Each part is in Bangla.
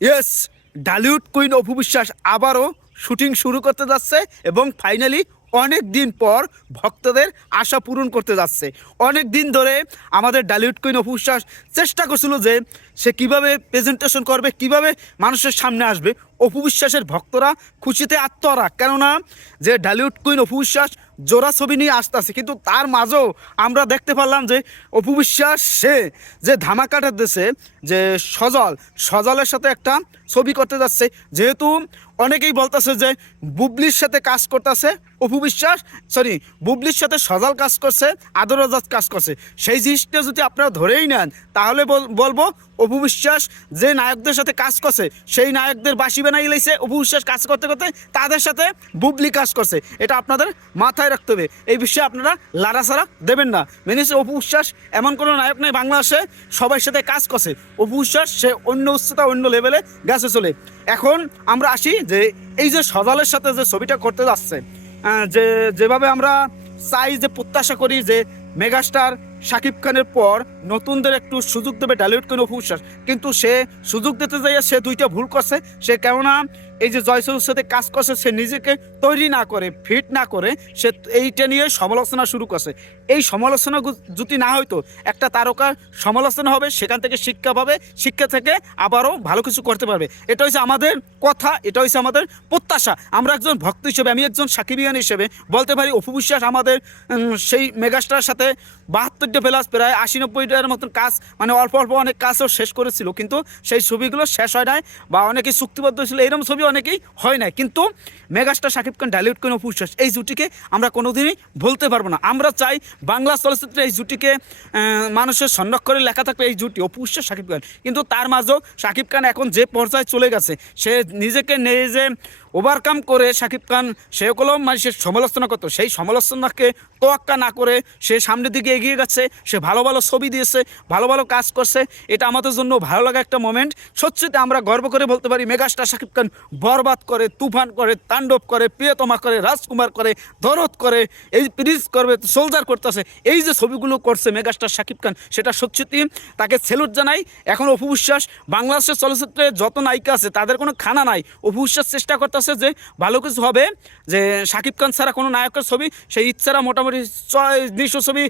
ইয়েস ডালিউড কুইন অপু বিশ্বাস আবারও শুটিং শুরু করতে যাচ্ছে এবং ফাইনালি অনেক দিন পর ভক্তদের আশা পূরণ করতে যাচ্ছে। অনেক দিন ধরে আমাদের ডালিউড কুইন অপু বিশ্বাস চেষ্টা করছিল যে সে কীভাবে প্রেজেন্টেশন করবে, কীভাবে মানুষের সামনে আসবে। অপু বিশ্বাসের ভক্তরা খুশিতে আত্মহারা। কেননা যে ডালিউড কুইন অপু বিশ্বাস জোড়া ছবি নিয়ে আসতেছে, কিন্তু তার মাঝেও আমরা দেখতে পারলাম যে অপু বিশ্বাস, সে যে ধামাকাটা দেশে যে সজল, সজলের সাথে একটা ছবি করতে যাচ্ছে। যেহেতু অনেকেই বলতেছে যে বুবলির সাথে কাজ করতেছে অপু বিশ্বাস সরি বুবলির সাথে সজাল কাজ করছে আদরাজাত কাজ করছে। সেই জিনিসটা যদি আপনারা ধরেই নেন, তাহলে বল- বলব অপু বিশ্বাস যে নায়কদের সাথে কাজ করছে, সেই নায়কদের বাসি বানাই লাইছে। অপু বিশ্বাস কাজ করতে করতে তাদের সাথে বুবলি কাজ করছে। এটা আপনাদের মাথায় রাখতে হবে। এই বিষয়ে আপনারা লাড়াছাড়া দেবেন না। মেনে হচ্ছে অপু বিশ্বাস, এমন কোনো নায়ক নেই বাংলাদেশে সবার সাথে কাজ করছে। অপু বিশ্বাস সে অন্য উচ্চতা, অন্য লেভেলে গেছে চলে। এখন আমরা আসি যে এই যে সজালের সাথে যে ছবিটা করতে যাচ্ছে যে যেভাবে আমরা চাই যে প্রত্যাশা করি যে মেগাস্টার শাকিব খানের পর নতুনদের একটু সুযোগ দেবে ডালিউড কোনো অপু কিন্তু সে সুযোগ দিতে যাইয়া সে দুইটা ভুল করছে, সে কেননা এই যে জয়সুর সাথে কাজ করছে, সে নিজেকে তৈরি না করে ফিট না করে, সে এইটা নিয়ে সমালোচনা শুরু করছে। এই সমালোচনা যদি না হয়তো একটা তারকার সমালোচনা হবে, সেখান থেকে শিক্ষা পাবে, শিক্ষা থেকে আবারও ভালো কিছু করতে পারবে। এটা হচ্ছে আমাদের কথা, এটা হচ্ছে আমাদের প্রত্যাশা। আমরা একজন ভক্ত হিসেবে, আমি একজন সাকিবিয়ান হিসেবে, বলতে পারি অপু বিশ্বাস আমাদের সেই মেগাস্টার সাথে বাহাত্তরটা প্লাস প্রায় আশি নব্বইটার মতন কাজ মানে অল্প অল্প অনেক কাজও শেষ করেছিল, কিন্তু সেই ছবিগুলো শেষ হয় নাই, বা অনেকে চুক্তিবদ্ধ ছিল এরকম ছবি অনেকেই হয় নাই। কিন্তু মেগাস্টার শাকিব খান ডালিউড কোন অপু বিশ্বাস এই জুটিকে আমরা কোনোদিনই বলতে পারব না। আমরা চাই বাংলা চলচ্চিত্রে এই জুটিকে মানুষের করে লেখা থাকবে এই জুটি অপু বিশ্বাস শাকিব খান। কিন্তু তার মাঝেও শাকিব খান এখন যে পর্যায়ে চলে গেছে, সে নিজেকে যে ওভারকাম করে শাকিব খান সেগুলো মানুষের সমালোচনা করতো। সেই সমালোচনাকে তোয়াক্কা না করে সে সামনের দিকে এগিয়ে গেছে, সে ভালো ভালো ছবি দিয়েছে, ভালো ভালো কাজ করছে। এটা আমাদের জন্য ভালো লাগা একটা মোমেন্ট সত্যিতে আমরা গর্ব করে বলতে পারি, মেগাস্টার শাকিব খান বরবাদ করে, তুফান করে, তাণ্ডব করে, প্রিয়তমা করে, রাজকুমার করে, দরদ করে, এই প্রিজ করবে সোলজার করতেছে। এই যে ছবিগুলো করছে মেগাস্টার শাকিব খান, সেটা সত্যি তাকে সেলুট জানাই। এখন অপু বিশ্বাস, বাংলাদেশের চলচ্চিত্রে যত নায়িকা আছে, তাদের কোনো খানা নাই। অপু বিশ্বাস চেষ্টা করতেছে যে ভালো কিছু হবে, যে শাকিব খান ছাড়া কোনো নায়কের ছবি, সেই ইচ্ছারা মোটামুটি ছয় দৃশ্য ছবি,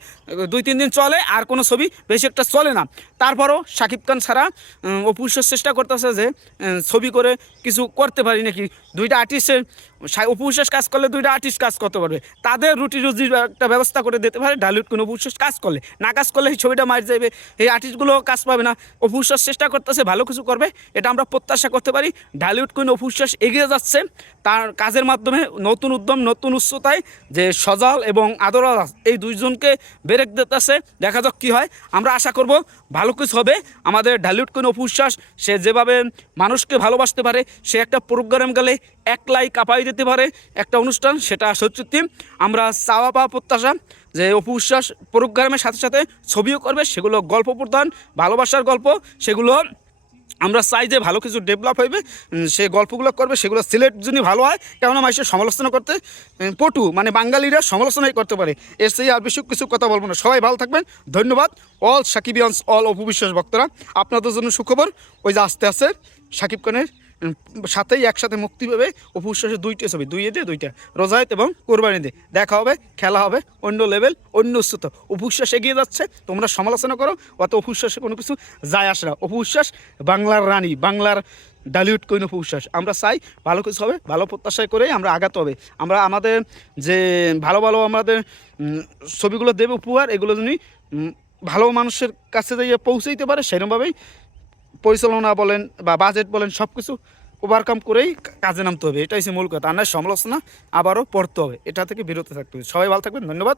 দুই, তিন দিন চলে, আর কোনো ছবি বেশি একটা চলে না। তারপরও শাকিব খান ছাড়া অপু চেষ্টা করতেছে যে ছবি করে কিছু করতে পারি নাকি? দুইটা আর্টিস্টের অপু কাজ করলে দুইটা আর্টিস্ট কাজ করতে পারবে। তাদের রুটি রুজির একটা ব্যবস্থা করে দিতে পারে ডালিউড কোনো অপু কাজ করলে। না কাজ করলে এই ছবিটা মার যাবে এই আর্টিস্টগুলো কাজ পাবে না। অপু চেষ্টা করতেছে, ভালো কিছু করবে, এটা আমরা প্রত্যাশা করতে পারি। ঢালিউড কুইন অপু এগিয়ে যাচ্ছে, তার কাজের মাধ্যমে নতুন উদ্যম, নতুন উচ্চতায় যে সজল এবং আদর এই দুইজনকে ব্রেক দিতেছে। দেখা যাক কী হয়। আমরা আশা করব ভালো কিছু হবে, আমাদের ঢালিউড কোনো অপুশ্বাস সে যেভাবে মানুষকে ভালোবাসতে পারে, সে একটা প্রোগ্রাম গেলে একলাই কাঁপাই দিতে পারে, একটা অনুষ্ঠান, সেটা সত্যি আমরা চাওয়া পাওয়া প্রত্যাশা যে অপু বিশ্বাস প্রোগ্রামের সাথে সাথে ছবিও করবে, সেগুলো গল্প প্রধান, ভালোবাসার গল্প, সেগুলো আমরা চাই যে ভালো কিছু ডেভেলপ হইবে সে গল্পগুলো করবে, সেগুলো সিলেট যদি ভালো হয়, কেননা মানুষের সমালোচনা করতে পটু মানে বাঙালিরা সমালোচনাই করতে পারে। এর সেই আর বেশি কিছু কথা বলব না। সবাই ভালো থাকবেন। ধন্যবাদ। অল সাকিবিয়ান্স অল অপবিশ্বাস ভক্তরা। আপনাদের জন্য সুখবর। ওই যে আস্তে আস্তে সাকিব খানের সাথেই একসাথে মুক্তি পাবে। অপু বিশ্বাসের দুইটা ছবি দুই এতে দুইটা। রোজায়ত এবং কোরবানি কোরবানিতে দেখা হবে, খেলা হবে, অন্য লেভেল অন্য উচ্চতা। অপু বিশ্বাস এগিয়ে যাচ্ছে, তোমরা সমালোচনা করো, অত অপু বিশ্বাসে কোনো কিছু যায় আসে না। অপু বিশ্বাস বাংলার রানী, বাংলার ডালিউড কৈন অপু বিশ্বাস আমরা চাই ভালো কিছু হবে, ভালো প্রত্যাশায় করেই আমরা আগাতে হবে। আমরা আমাদের যে ভালো ভালো আমাদের ছবিগুলো দেবে উপহার, এগুলো যদি ভালো মানুষের কাছে যাইয়ে পৌঁছাইতে পারে সেরকমভাবেই পরিচালনা বলেন বা বাজেট বলেন সব কিছু ওভারকাম করেই কাজে নামতে হবে। এটাই হচ্ছে মূল কথা। আর সমালোচনা আবারও পড়তে হবে। এটা থেকে বিরত থাকতে হবে। সবাই ভালো থাকবেন। ধন্যবাদ।